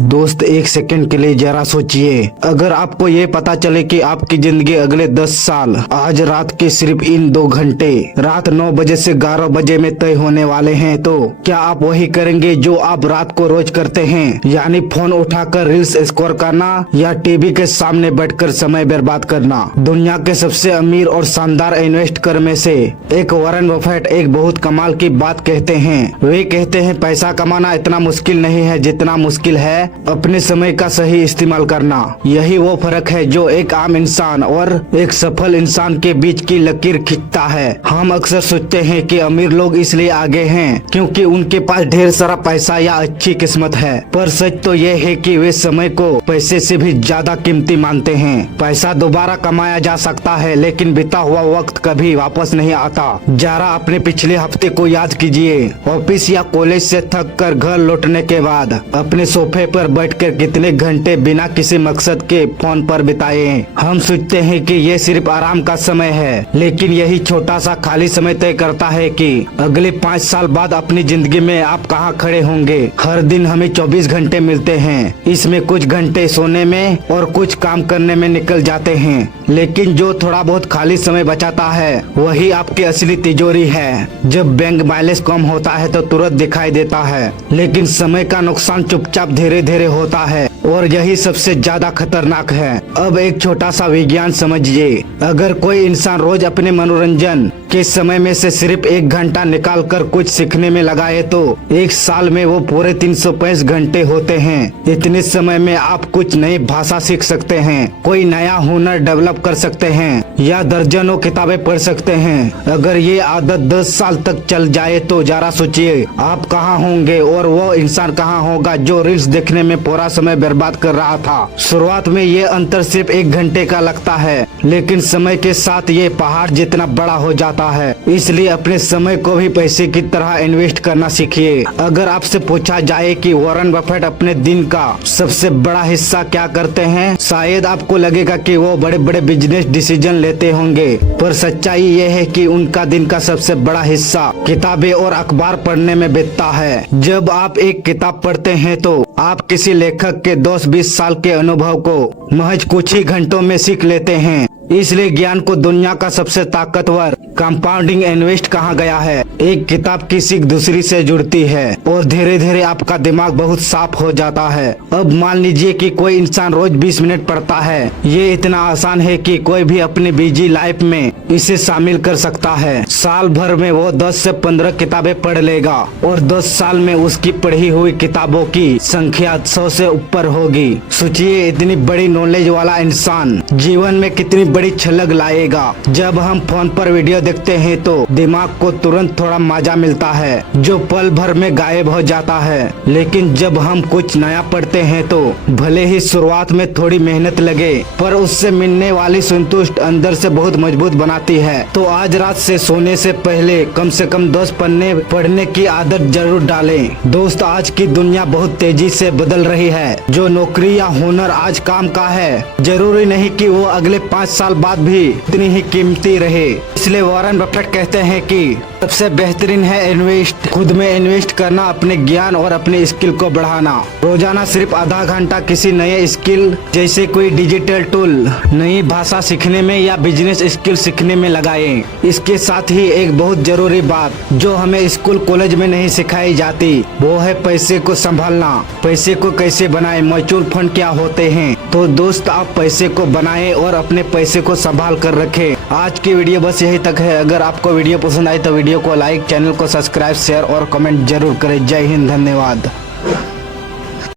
दोस्त एक सेकंड के लिए जरा सोचिए, अगर आपको ये पता चले कि आपकी जिंदगी अगले 10 साल आज रात के सिर्फ इन 2 घंटे रात 9 बजे से 11 बजे में तय होने वाले हैं, तो क्या आप वही करेंगे जो आप रात को रोज करते हैं, यानी फोन उठाकर रील्स स्क्रॉल करना या टीवी के सामने बैठकर समय बर्बाद करना। दुनिया के सबसे अमीर और शानदार इन्वेस्टर में से एक वॉरेन बफेट एक बहुत कमाल की बात कहते हैं। वे कहते हैं पैसा कमाना इतना मुश्किल नहीं है जितना मुश्किल है अपने समय का सही इस्तेमाल करना। यही वो फर्क है जो एक आम इंसान और एक सफल इंसान के बीच की लकीर खींचता है। हम अक्सर सोचते हैं कि अमीर लोग इसलिए आगे हैं क्योंकि उनके पास ढेर सारा पैसा या अच्छी किस्मत है, पर सच तो ये है कि वे समय को पैसे से भी ज्यादा कीमती मानते हैं। पैसा दोबारा कमाया जा सकता है लेकिन बीता हुआ वक्त कभी वापस नहीं आता। जरा अपने पिछले हफ्ते को याद कीजिए। ऑफिस या कॉलेज से थक कर घर लौटने के बाद अपने सोफे पर बैठकर कितने घंटे बिना किसी मकसद के फोन पर बिताए। हम सोचते हैं कि ये सिर्फ आराम का समय है, लेकिन यही छोटा सा खाली समय तय करता है कि अगले 5 साल बाद अपनी जिंदगी में आप कहाँ खड़े होंगे। हर दिन हमें 24 घंटे मिलते हैं, इसमें कुछ घंटे सोने में और कुछ काम करने में निकल जाते हैं, लेकिन जो थोड़ा बहुत खाली समय बचाता है वही आपकी असली तिजोरी है। जब बैंक बैलेंस कम होता है तो तुरंत दिखाई देता है, लेकिन समय का नुकसान चुपचाप धीरे धीरे होता है और यही सबसे ज्यादा खतरनाक है। अब एक छोटा सा विज्ञान समझिए। अगर कोई इंसान रोज अपने मनोरंजन के समय में से सिर्फ 1 घंटा निकाल कर कुछ सीखने में लगाए तो 1 साल में वो पूरे 365 घंटे होते हैं। इतने समय में आप कुछ नई भाषा सीख सकते हैं, कोई नया हुनर डेवलप कर सकते हैं या दर्जनों किताबें पढ़ सकते हैं। अगर ये आदत 10 साल तक चल जाए तो जरा सोचिए आप कहाँ होंगे और वो इंसान कहाँ होगा जो रील्स देखने में पूरा समय बर्बाद कर रहा था। शुरुआत में ये अंतर सिर्फ 1 घंटे का लगता है, लेकिन समय के साथ ये पहाड़ जितना बड़ा हो जाता है। इसलिए अपने समय को भी पैसे की तरह इन्वेस्ट करना सीखिए। अगर आपसे पूछा जाए कि वॉरेन बफेट अपने दिन का सबसे बड़ा हिस्सा क्या करते हैं, शायद आपको लगेगा कि वो बड़े बड़े बिजनेस डिसीजन लेते होंगे, पर सच्चाई ये है कि उनका दिन का सबसे बड़ा हिस्सा किताबें और अखबार पढ़ने में बीतता है। जब आप एक किताब पढ़ते हैं तो आप किसी लेखक के 10-20 साल के अनुभव को महज कुछ ही घंटों में सीख लेते हैं। इसलिए ज्ञान को दुनिया का सबसे ताकतवर कंपाउंडिंग इन्वेस्ट कहा गया है। एक किताब की सीख दूसरी से जुड़ती है और धीरे धीरे आपका दिमाग बहुत साफ हो जाता है। अब मान लीजिए कि कोई इंसान रोज 20 मिनट पढ़ता है। ये इतना आसान है कि कोई भी अपनी बिजी लाइफ में इसे शामिल कर सकता है। साल भर में वो 10 से 15 किताबें पढ़ लेगा और 10 साल में उसकी पढ़ी हुई किताबों की संख्या 100 से ऊपर होगी। सोचिए इतनी बड़ी नॉलेज वाला इंसान जीवन में कितनी बड़ी छलक लाएगा। जब हम फोन पर वीडियो देखते हैं तो दिमाग को तुरंत थोड़ा मजा मिलता है जो पल भर में गायब हो जाता है, लेकिन जब हम कुछ नया पढ़ते हैं तो भले ही शुरुआत में थोड़ी मेहनत लगे, पर उससे मिलने वाली संतुष्ट अंदर से बहुत मजबूत बनाती है। तो आज रात से सोने से पहले कम से कम 10 पन्ने पढ़ने की आदत जरूर डालें। दोस्त, आज की दुनिया बहुत तेजी से बदल रही है। जो नौकरी या हुनर आज काम का है, जरूरी नहीं कि वो अगले 5 साल बाद भी इतनी ही कीमती रहे। इसलिए वॉरेन बफेट कहते हैं कि सबसे बेहतरीन है इन्वेस्ट, खुद में इन्वेस्ट करना, अपने ज्ञान और अपने स्किल को बढ़ाना। रोजाना सिर्फ आधा घंटा किसी नए स्किल जैसे कोई डिजिटल टूल, नई भाषा सीखने में या बिजनेस स्किल सीखने में लगाएं। इसके साथ ही एक बहुत जरूरी बात जो हमें स्कूल कॉलेज में नहीं सिखाई जाती, वो है पैसे को संभालना। पैसे को कैसे बनाएं, म्यूचुअल फंड क्या होते हैं। तो दोस्त, आप पैसे को बनाएं और अपने पैसे को संभाल कर रखें। आज की वीडियो बस यही तक है। अगर आपको वीडियो पसंद आई तो वीडियो को लाइक, चैनल को सब्सक्राइब, शेयर और कमेंट जरूर करें। जय हिंद, धन्यवाद।